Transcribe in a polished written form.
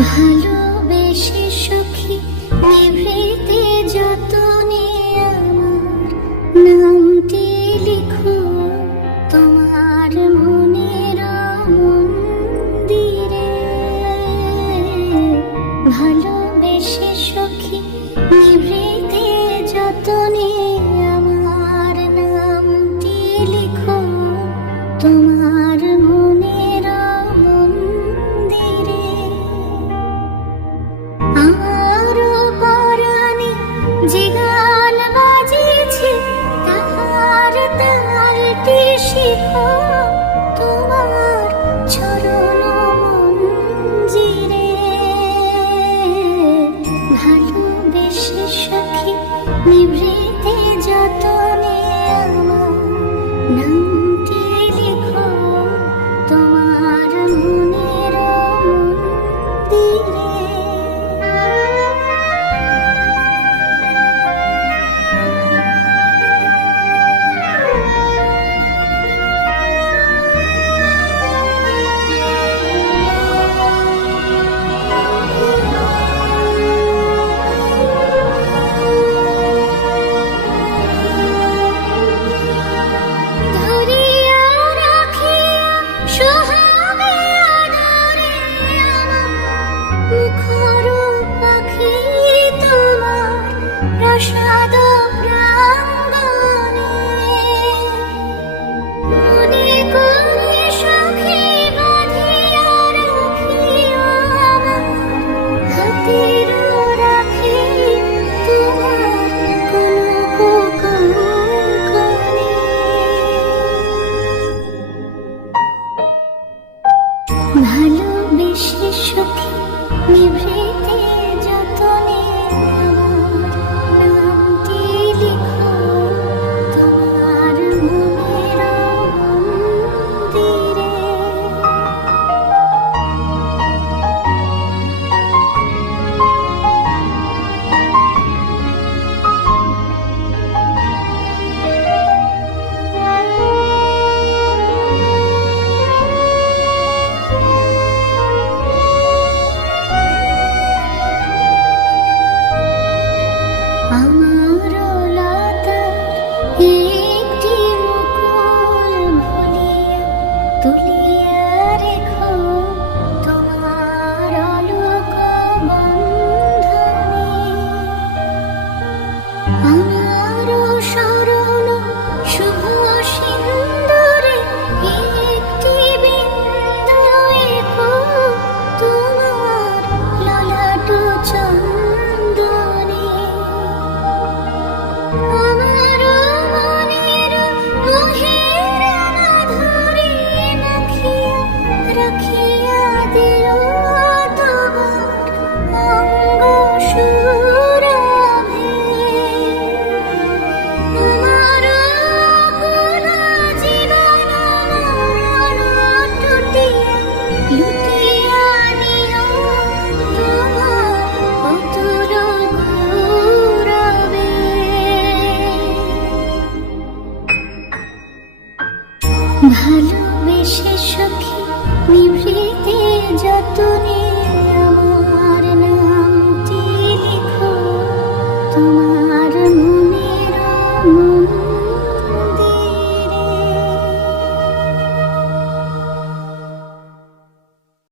ভালোবেসে সখী নিভৃতে যতনে আমার নামটি লিখো তোমার মনের মন্দিরে। ভালোবেসে সখী নিভৃতে যতনে আমার নামটি লিখো তোমার মনের মন্দিরে। আমার পরাণে যে গান বাজিছে তাহার তালটি শিখো তোমার চরণ মঞ্জিরে। ভালোবেসে সখী নিভৃতে যতনে আমার নামটি লিখো তোমার মনের মন্দিরে। ধরিয়া রাখিয়া সোহাগে আদরে আমার মুখর পাখি তোমার প্রসাদ প্রাঙ্গণে। মনে করে সখী বাঁধিয়া রাখিও আমার হাতের রাখি তোমার কনক কঙ্কণে। ভালোবেসে সখী নিভৃতে যতনে আমার নামটি লিখো তোমার মনের মন্দিরে। আমার লতার একটি মুকুল ভুলিয়া তুলিয়া রেখো তোমার অলোক বন্ধনে। আমার শরণ শুভ সিন্দুরে একটি বিন্দু এঁকো তোমার ললাট চন্দনে। আমার মনের মোহের মাধুরী মাখিয়া রাখিয়া দিও তোমার অঙ্গ সুরভে। আমার অকুল জীবন মরণ টুটিয়া লুটিয়া নিও তোমার অতুল গৌরবে। ভালোবেসে সখী নিভৃতে যত